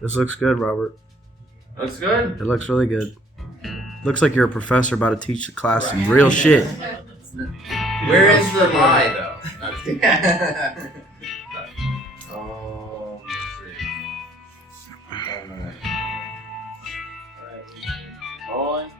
This looks good, Robert. Looks good. It looks really good. Looks like you're a professor about to teach the class some real shit. Where is the lie, though? Oh, let's see. Rolling.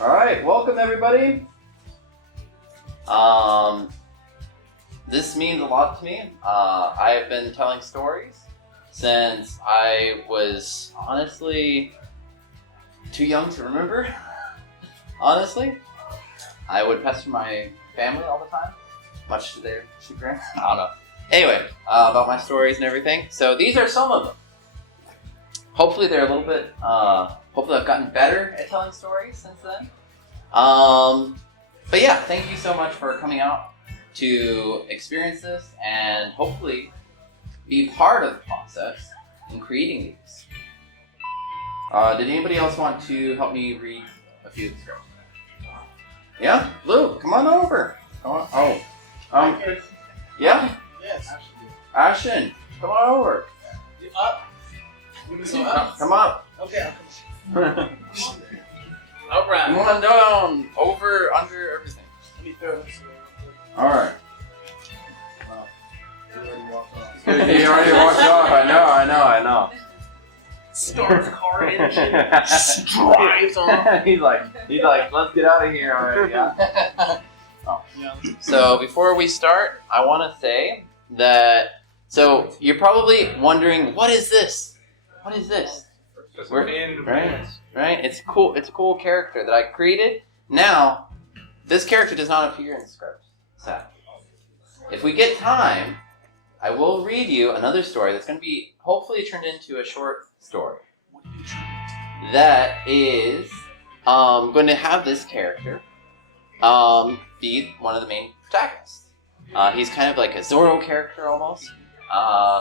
All right, welcome everybody. This means a lot to me. I have been telling stories since I was honestly too young to remember. Honestly, I would pester my family all the time, much to their chagrin. I don't know. Anyway, about my stories and everything. So these are some of them. Hopefully they're a little bit. Hopefully I've gotten better at telling stories since then. But yeah, thank you so much for coming out to experience this and hopefully be part of the process in creating these. Did anybody else want to help me read a few of the scripts? Yeah? Luke, come on over. Come on. Oh. Yeah? Yes. Ashton, come on over. Up. Come up. Okay, I'll come. Alright. Come on down. Over, under, everything. Let me throw this away. Alright. You already walked off. He already walked off. I know. Starts car engine. Drives on. he's like, let's get out of here already. Yeah. Yeah. So before we start, I want to say that. So you're probably wondering, what is this? What is this? Right? It's cool. It's a cool character that I created. Now, this character does not appear in the script. Sadly. If we get time, I will read you another story that's going to be hopefully turned into a short story. That is going to have this character be one of the main protagonists. He's kind of like a Zorro character almost,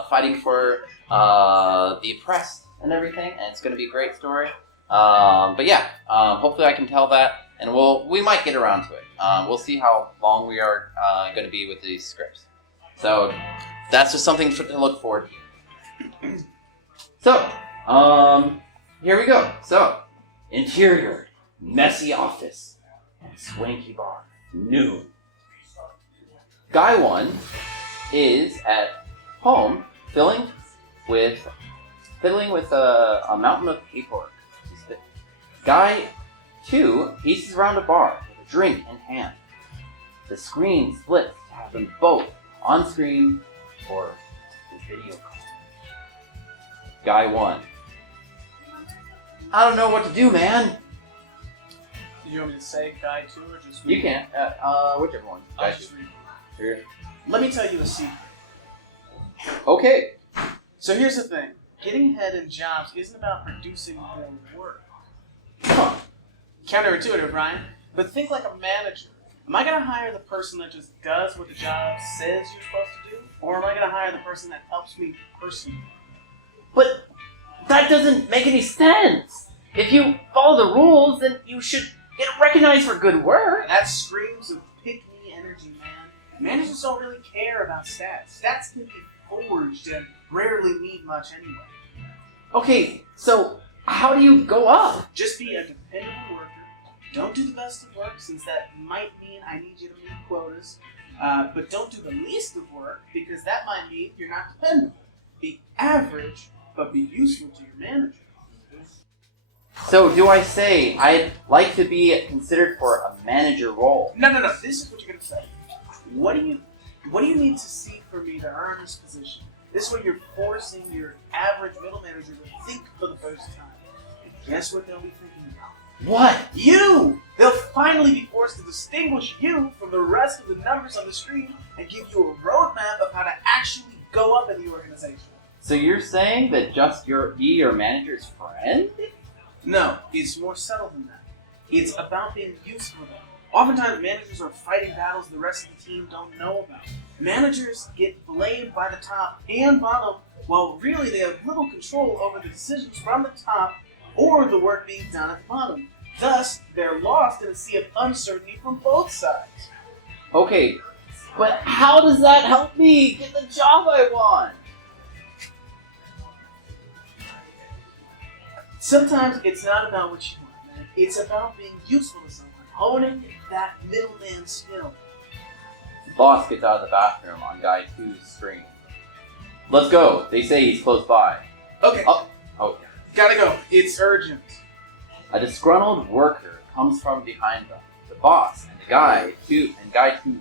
fighting for the oppressed and everything, and it's going to be a great story. But yeah, hopefully I can tell that, and we might get around to it. We'll see how long we are going to be with these scripts. So that's just something to look forward to. So, here we go. So, interior, messy office, and swanky bar, noon. Guy 1 is at home fiddling with a mountain of paperwork. Guy 2 paces around a bar with a drink in hand. The screen splits to have them both on screen for the video call. Guy 1. I don't know what to do, man. Did you want me to say guy 2 or just read? You can. Whichever one. I'll Guy just 2. read. Here. Let me tell you a secret. Okay. So here's the thing. Getting ahead in jobs isn't about producing more work. Huh. Counterintuitive, Ryan. But think like a manager. Am I going to hire the person that just does what the job says you're supposed to do? Or am I going to hire the person that helps me personally? But that doesn't make any sense. If you follow the rules, then you should get recognized for good work. And that screams of pick-me energy, man. Managers don't really care about stats. Stats can be forged and rarely mean much anyway. Okay, so how do you go up? Just be a dependable worker. Don't do the best of work, since that might mean I need you to meet quotas. But don't do the least of work, because that might mean you're not dependable. Be average, but be useful to your manager. So do I say I'd like to be considered for a manager role? No. This is what you're gonna say. What do you need to see for me to earn this position? This way you're forcing your average middle manager to think for the first time. And guess what they'll be thinking about? What? You! They'll finally be forced to distinguish you from the rest of the numbers on the screen and give you a roadmap of how to actually go up in the organization. So you're saying that just be your manager's friend? No, it's more subtle than that. It's about being useful to them. Oftentimes, managers are fighting battles the rest of the team don't know about. Managers get blamed by the top and bottom, while really they have little control over the decisions from the top or the work being done at the bottom. Thus, they're lost in a sea of uncertainty from both sides. Okay, but how does that help me get the job I want? Sometimes it's not about what you want, man. It's about being useful to someone, honing that middleman skill. The boss gets out of the bathroom on guy 2's screen. Let's go. They say he's close by. Okay, Oh. gotta go. It's urgent. A disgruntled worker comes from behind them. The boss and guy 2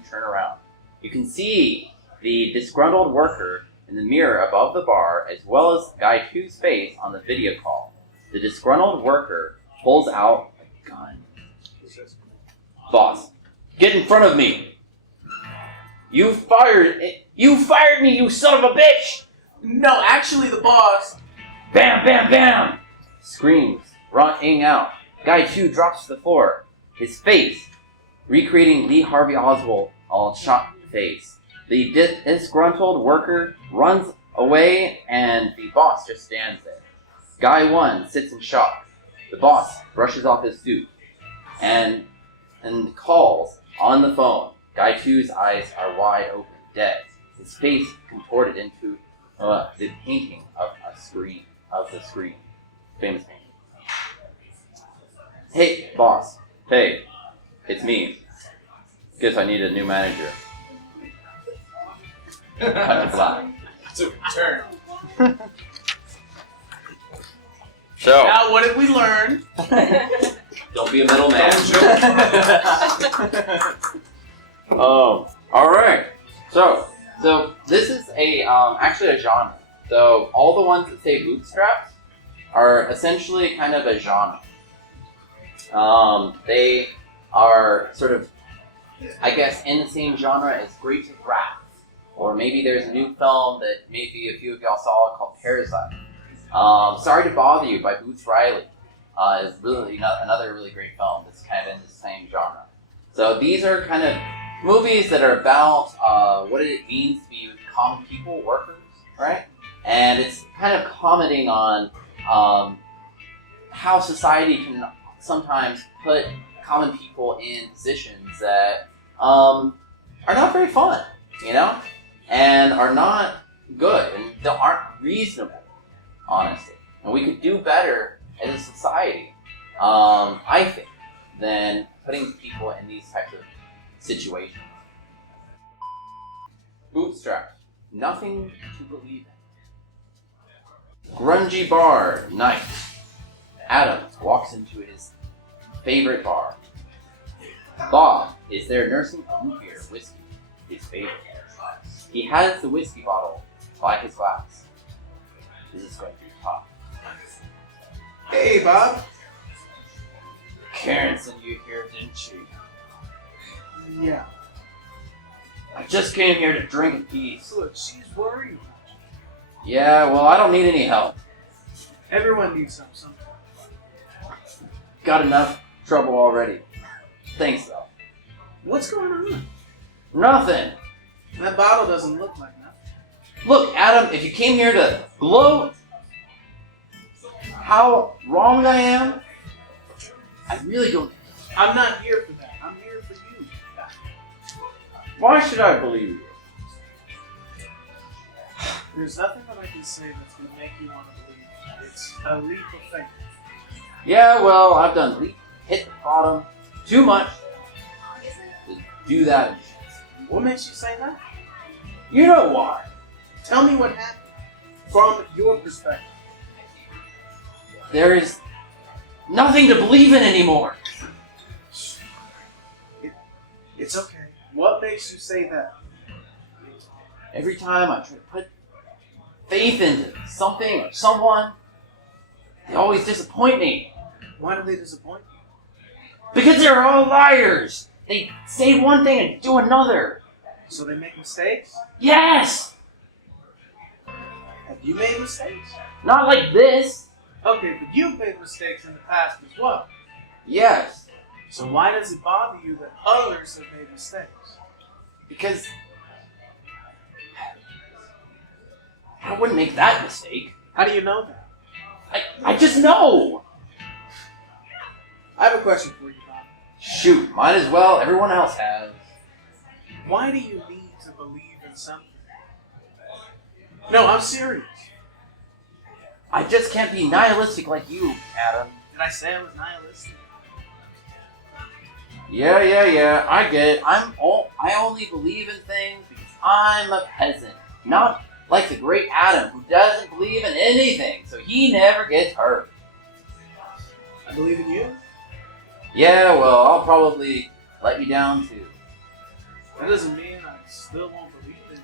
turn around. You can see the disgruntled worker in the mirror above the bar, as well as guy 2's face on the video call. The disgruntled worker pulls out a gun. Boss, get in front of me! You fired me, you son of a bitch! No, actually, the boss. Bam, bam, bam! Screams, running out. Guy 2 drops to the floor. His face, recreating Lee Harvey Oswald, all shot in the face. The disgruntled worker runs away, and the boss just stands there. Guy 1 sits in shock. The boss brushes off his suit and calls on the phone. Guy 2's eyes are wide open, dead. His face contorted into the painting of the screen. Famous painting. Hey, boss. Hey, it's me. Guess I need a new manager. Cut to black. It's a return. So, Now, what did we learn? don't be a middleman. Oh, all right. So this is actually a genre. So all the ones that say bootstraps are essentially kind of a genre. They are sort of, I guess, in the same genre as Grapes of Wrath, or maybe there's a new film that maybe a few of y'all saw called Parasite. Sorry to Bother You by Boots Riley is really another really great film that's kind of in the same genre. So these are kind of movies that are about what it means to be common people, workers, right? And it's kind of commenting on how society can sometimes put common people in positions that are not very fun, you know? And are not good, and they aren't reasonable, honestly. And we could do better as a society, I think, than putting people in these types of situations. Bootstraps. Nothing to believe in. Grungy bar. Night. Adam walks into his favorite bar. Bob is there nursing a root beer whiskey, his favorite. He has the whiskey bottle by his glass. This is going to be tough. Hey, Bob. Karen sent you here, didn't she? Yeah. I just came here to drink in peace. Look, she's worried. Yeah, well, I don't need any help. Everyone needs some sometimes. Got enough trouble already. Thanks, though. What's going on? Nothing. That bottle doesn't look like nothing. Look, Adam, if you came here to gloat how wrong I am, I really don't. I'm not here for that. I'm here for you. Why should I believe you? There's nothing that I can say that's going to make you want to believe. It's a leap of faith. Yeah, well, I've done hit the bottom too much to do that. What makes you say that? You know why? Tell me what happened from your perspective. There is nothing to believe in anymore. It's okay. What makes you say that? Every time I try to put faith into something or someone, they always disappoint me. Why do they disappoint you? Because they're all liars. They say one thing and do another. So they make mistakes? Yes! Have you made mistakes? Not like this. Okay, but you've made mistakes in the past as well. Yes, So why does it bother you that others have made mistakes? because I wouldn't make that mistake. How do you know that? I just know. I have a question for you, Bob. Shoot, might as well. Everyone else has. Why do you need to believe in something? No, I'm serious. I just can't be nihilistic like you, Adam. Did I say I was nihilistic? Yeah. I get it. I only believe in things because I'm a peasant, not like the great Adam who doesn't believe in anything, so he never gets hurt. I believe in you? Yeah, well, I'll probably let you down too. That doesn't mean I still won't believe in you.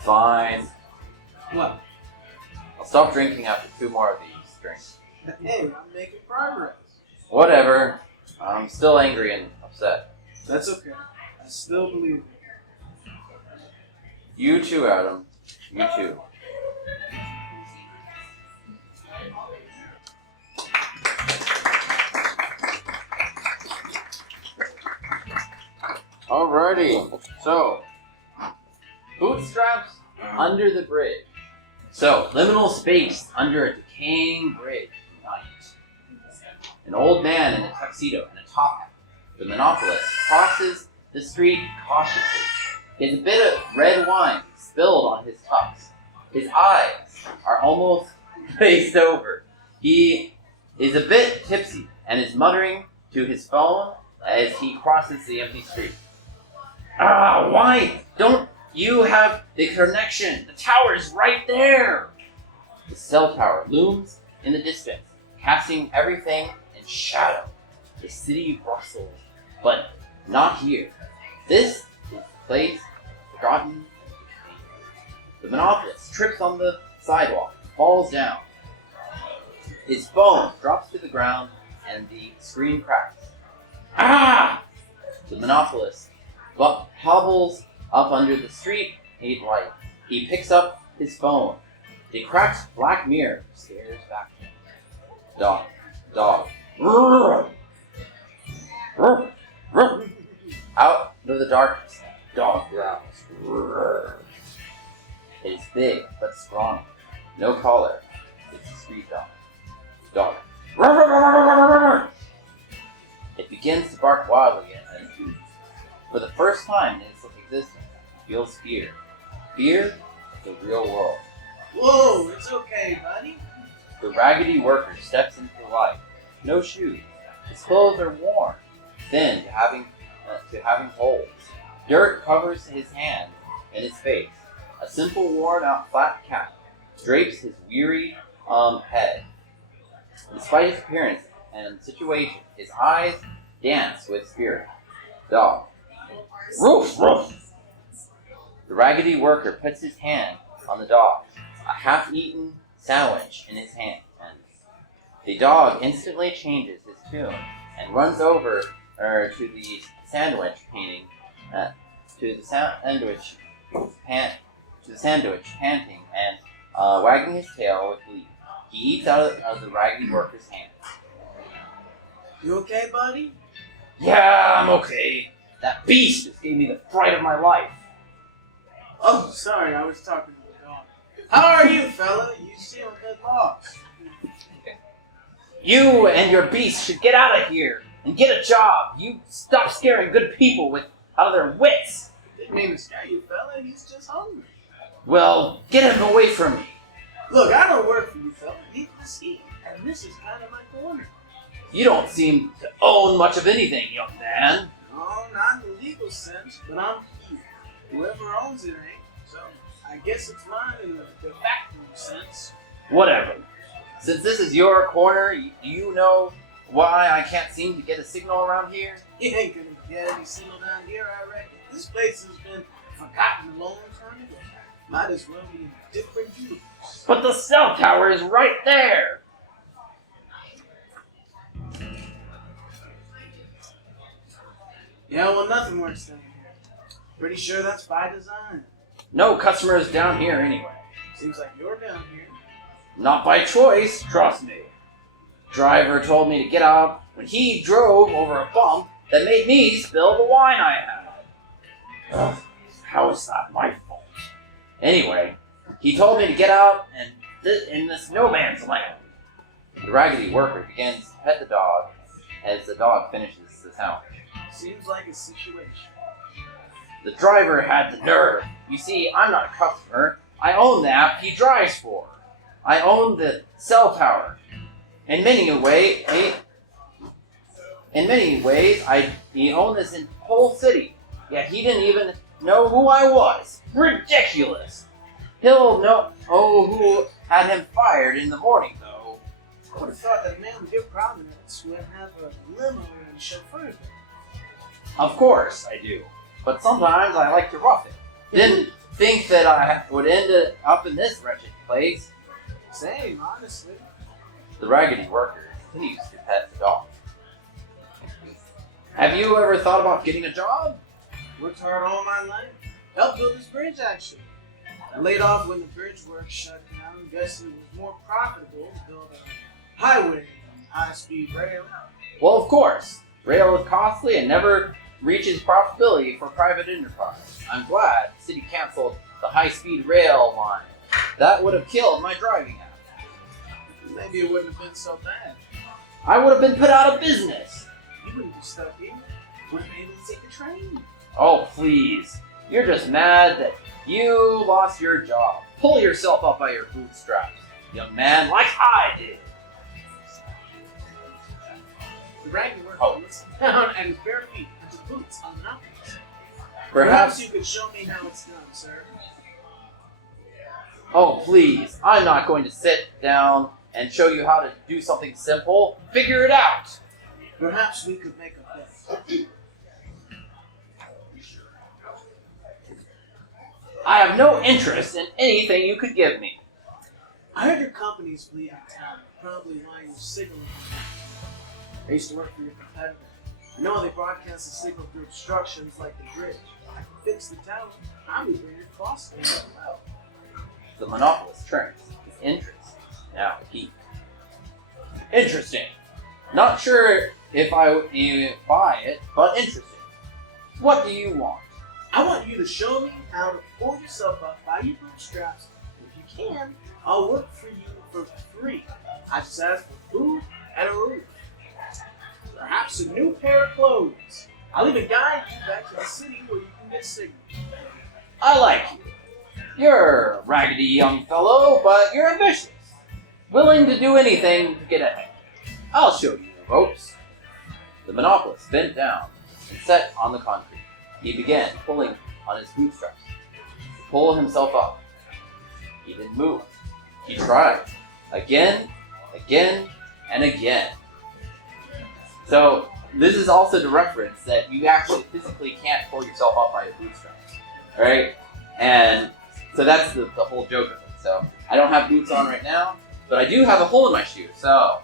Fine. What? I'll stop drinking after 2 more of these drinks. Hey, I'm making progress. Whatever. I'm still angry and upset. That's okay. I still believe in you. You too, Adam. You too. Alrighty. So, bootstraps under the bridge. So, liminal space under a decaying bridge. Night. An old man in a tuxedo and a top hat, the monopolist, crosses the street cautiously. He has a bit of red wine spilled on his tux. His eyes are almost glazed over. He is a bit tipsy and is muttering to his phone as he crosses the empty street. Ah, why don't you have the connection? The tower is right there. The cell tower looms in the distance, casting everything in shadow. The city rustles, but not here. This is the place forgotten. The monopolist trips on the sidewalk, falls down. His phone drops to the ground, and the screen cracks. Ah! The monopolist hobbles up under the street aid light. He picks up his phone. The cracked black mirror stares back at him. Dog. Out of the darkness, dog growls. It is big but scrawny. No collar. It's a street dog. It begins to bark wildly at him. For the first time in its existence, it feels fear. Fear of the real world. Whoa, it's okay, buddy. The raggedy worker steps into the light. No shoes. His clothes are worn, thin to having holes. Dirt covers his hands and his face. A simple worn-out flat cap drapes his weary head. Despite his appearance and situation, his eyes dance with spirit. Dog. Roof, roof. The raggedy worker puts his hand on the dog, a half-eaten sandwich in his hand. The dog instantly changes his tune and runs over to the sandwich painting, to the sandwich panting and wagging his tail with glee. He eats out of the raggedy worker's hand. You okay, buddy? Yeah, I'm okay. That beast just gave me the fright of my life. Oh, sorry, I was talking to the dog. How are you, fella? You seem a bit lost. You and your beast should get out of here and get a job. You stop scaring good people out of their wits. Didn't mean to scare you, fella. He's just hungry. Well, get him away from me. Look, I don't work for you, fella. Need to eat, and this is kind of my corner. You don't seem to own much of anything, young man. No, not in the legal sense, but I'm here. Whoever owns it ain't, so I guess it's mine in the de facto sense. Whatever. Since this is your corner, do you know why I can't seem to get a signal around here? You ain't gonna get any signal down here, I reckon. This place has been forgotten a long time ago. Might as well be in a different universe. But the cell tower is right there! Yeah, well, nothing works down here. Pretty sure that's by design. No customers down here anyway. Seems like you're down here. Not by choice, trust me. Driver told me to get out when he drove over a bump that made me spill the wine I had. Ugh, how is that my fault? Anyway, he told me to get out and in this no man's land. The raggedy worker begins to pet the dog as the dog finishes the sandwich. Seems like a situation. The driver had the nerve. You see, I'm not a customer. I own the app he drives for. I own the cell tower. In many ways, he owned this in whole city. Yet he didn't even know who I was. Ridiculous. He'll know who had him fired in the morning, though. I would have thought that a man with your prominence would have a limo and chauffeur. Of course I do. But sometimes I like to rough it. Didn't think that I would end up in this wretched place. Same, honestly. The raggedy worker continues to pet the dog. Have you ever thought about getting a job? Worked hard all my life. Helped build this bridge, actually. I laid off when the bridge work shut down. Guess it was more profitable to build a highway than high-speed rail. Well, of course. Rail is costly and never reaches profitability for private enterprise. I'm glad the city canceled the high-speed rail line. That would have killed my driving app. Maybe it wouldn't have been so bad. I would have been put out of business. You wouldn't be stuck here. Wouldn't be able to take the train. Oh, please. You're just mad that you lost your job. Pull yourself up by your bootstraps, young man, like I did. The raggedy worker looks down and bare feet into boots on the mountains. Perhaps you could show me how it's done, sir. Oh, please. I'm not going to sit down and show you how to do something simple. Figure it out. Perhaps we could make a bet. I have no interest in anything you could give me. I heard your company's bleeding town. Probably why you're signaling. I used to work for your competitor. I know they broadcast the signal through obstructions like the bridge. I can fix the tower. Probably bring your costs down as well. The monopolist turns his interest now peaked. Interesting. Not sure if I buy it, but interesting. What do you want? I want you to show me how to pull yourself up by your bootstraps. If you can, I'll work for you for free. I just ask for food and a roof. Perhaps a new pair of clothes. I'll even guide you back to the city where you can get signal. I like you. You're a raggedy young fellow, but you're ambitious. Willing to do anything to get ahead. I'll show you the ropes. The monopolist bent down and sat on the concrete. He began pulling on his bootstraps to pull himself up. He didn't move. He tried. Again, and again. So, this is also to reference that you actually physically can't pull yourself up by your bootstraps. Alright? And so that's the whole joke of it. So, I don't have boots on right now, but I do have a hole in my shoe. So,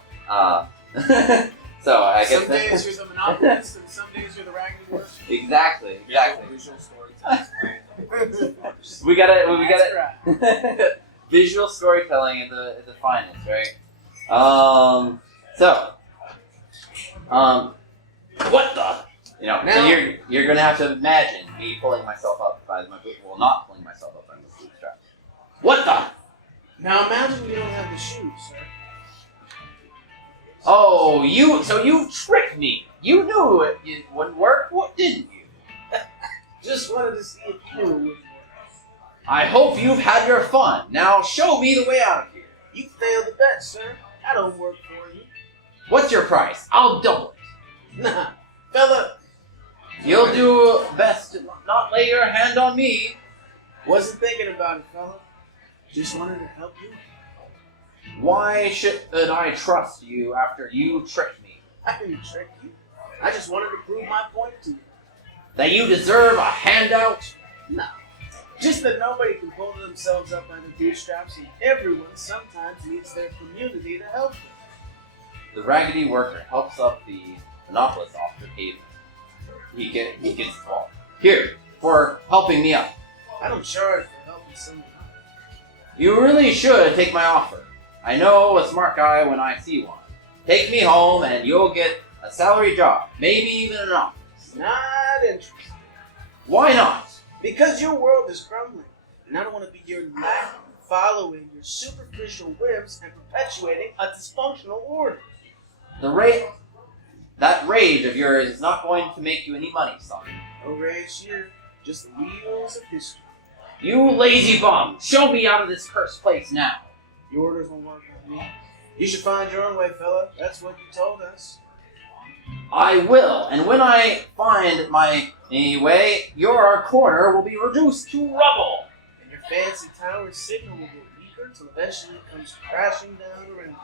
so I guess some days you're the monopolist and some days you're the raggedy worker. Exactly. Visual storytelling. We got it. That's right. Visual storytelling at the finest, right? What the? You know, so you're gonna have to imagine me pulling myself up by my boot. Well, not pulling myself up by my bootstrap. What the? Now imagine we don't have the shoes, sir. Oh, you tricked me. You knew it wouldn't work, didn't you? Just wanted to see if you would work. I hope you've had your fun. Now show me the way out of here. You failed the bet, sir. I don't work for you. What's your price? I'll double it. Nah, fella. You'll do best to not lay your hand on me. Wasn't thinking about it, fella. Just wanted to help you. Why should I trust you after you tricked me? I didn't trick you. I just wanted to prove my point to you. That you deserve a handout? No. Just that nobody can pull themselves up by their bootstraps and everyone sometimes needs their community to help them. The raggedy worker helps up the monopolist off the pavement. He gets the ball. Here, for helping me up. I don't charge for helping someone out. You really should take my offer. I know a smart guy when I see one. Take me home and you'll get a salary job, maybe even an office. Not interested. Why not? Because your world is crumbling, and I don't want to be your lackey following your superficial whims and perpetuating a dysfunctional order. That rage of yours is not going to make you any money, son. No rage here, just the wheels of history. You lazy bum! Show me out of this cursed place now. Your orders won't work on me. You should find your own way, fella. That's what you told us. I will, and when I find my way, your corner will be reduced to rubble. And your fancy tower signal will get weaker until eventually it comes crashing down around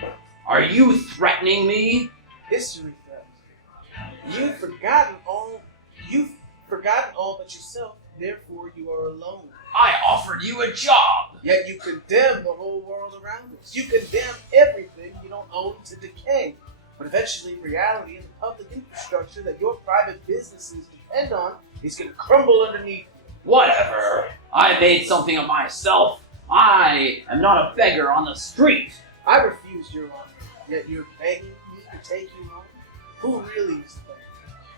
you. Are you threatening me? History theft. You've forgotten all but yourself, therefore you are alone. I offered you a job. Yet you condemn the whole world around us. You condemn everything you don't own to decay. But eventually reality and the public infrastructure that your private businesses depend on is going to crumble underneath you. Whatever. I made something of myself. I am not a beggar on the street. I refused your honor, yet you're begging me to take you home. Who really is the beggar?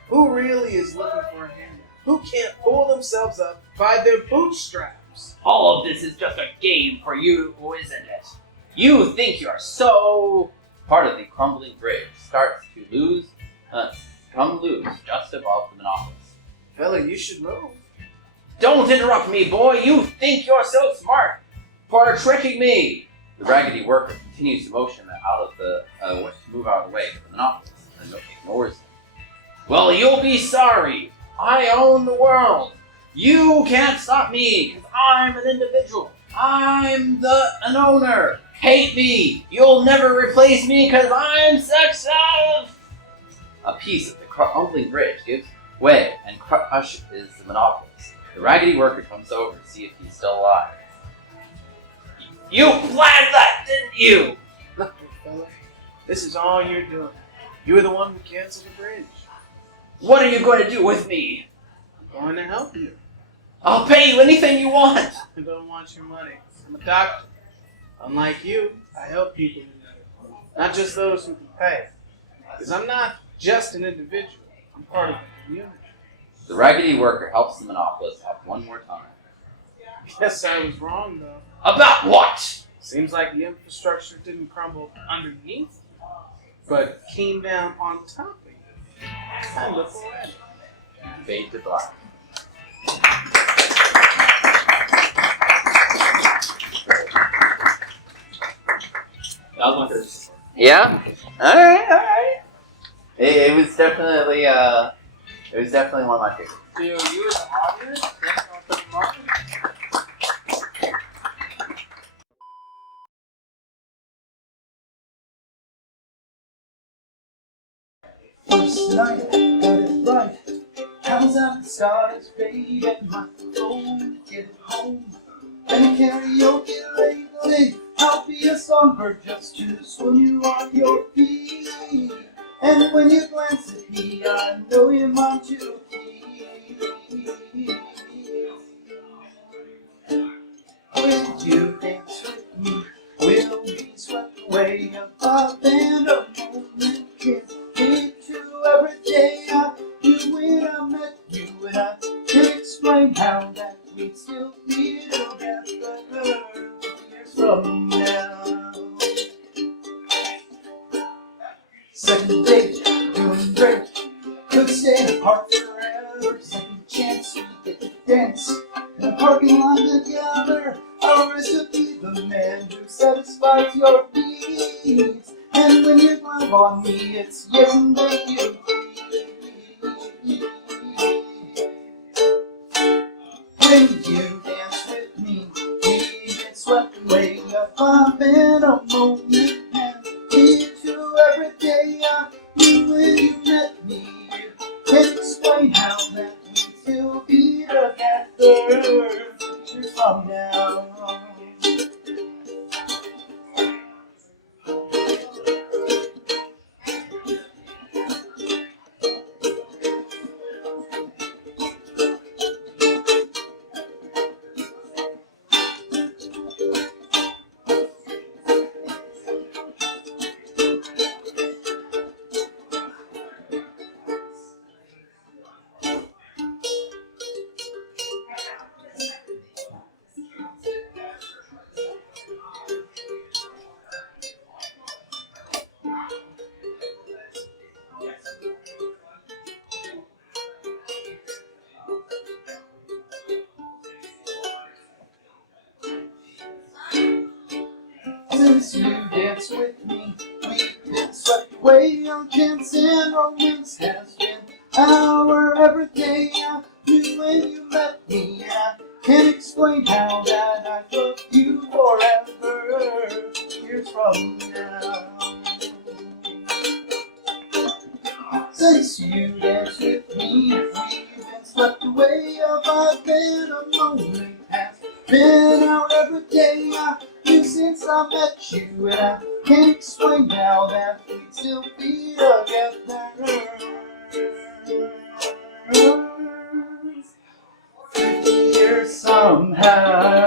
Who really is looking for a handout? Who can't pull themselves up by their bootstraps? All of this is just a game for you, isn't it? You think you're so... Part of the crumbling bridge starts to come loose just above the Monopolis. Fella, you should know. Don't interrupt me, boy! You think you're so smart for tricking me! The raggedy worker continues to motion move out of the way, but the Monopolis ignores him. Well, you'll be sorry! I own the world! You can't stop me, because I'm an individual! I'm an owner! Hate me! You'll never replace me, because I'm success! A piece of the crumbling bridge gives way and crushes the Monopolist. The raggedy worker comes over to see if he's still alive. You planned that, didn't you? Look, fella, this is all you're doing. You're the one who canceled the bridge. What are you going to do with me? I'm going to help you. I'll pay you anything you want. I don't want your money. I'm a doctor. Unlike you, I help people in need. Not just those who can pay. Because I'm not just an individual. I'm part of the community. The raggedy worker helps the Monopolist up one more time. Guess I was wrong, though. About what? Seems like the infrastructure didn't crumble underneath you, but came down on top of you. Kind of poetic. Fade to black. That was my favorite so far. Yeah? Alright. It was definitely one of my favorites. Do you as an audience think I'll put them on? First night, got it right. Hands out the stars, baby, get my phone, get it home. And karaoke lately, I'll be a songbird just to swim you off your feet. And when you glance at me, I know you're mine to keep. When you dance with me, we'll be swept away above and a moment kiss. To every day I knew when I met you, and I can't explain how that we'd still be together years from now. Second date, doing great, could stay apart forever. Second chance, we get to dance in a parking lot together. I'll risk to be the man who satisfies your needs. And when you love on me, it's yes and thank you. When you dance with me, we get swept away above in a moment. And here to every day I knew when you met me. You can't explain how that we still be together years from now. you dance with me. We've been swept away on chance and romance has been our everyday. I knew when you met me. I can't explain how that I love you forever. Years from now. Since you danced with me, we've been swept away. I've been a moment has been our everyday. I knew since I met you, and I can't explain now that we'd still be together. 50 years somehow.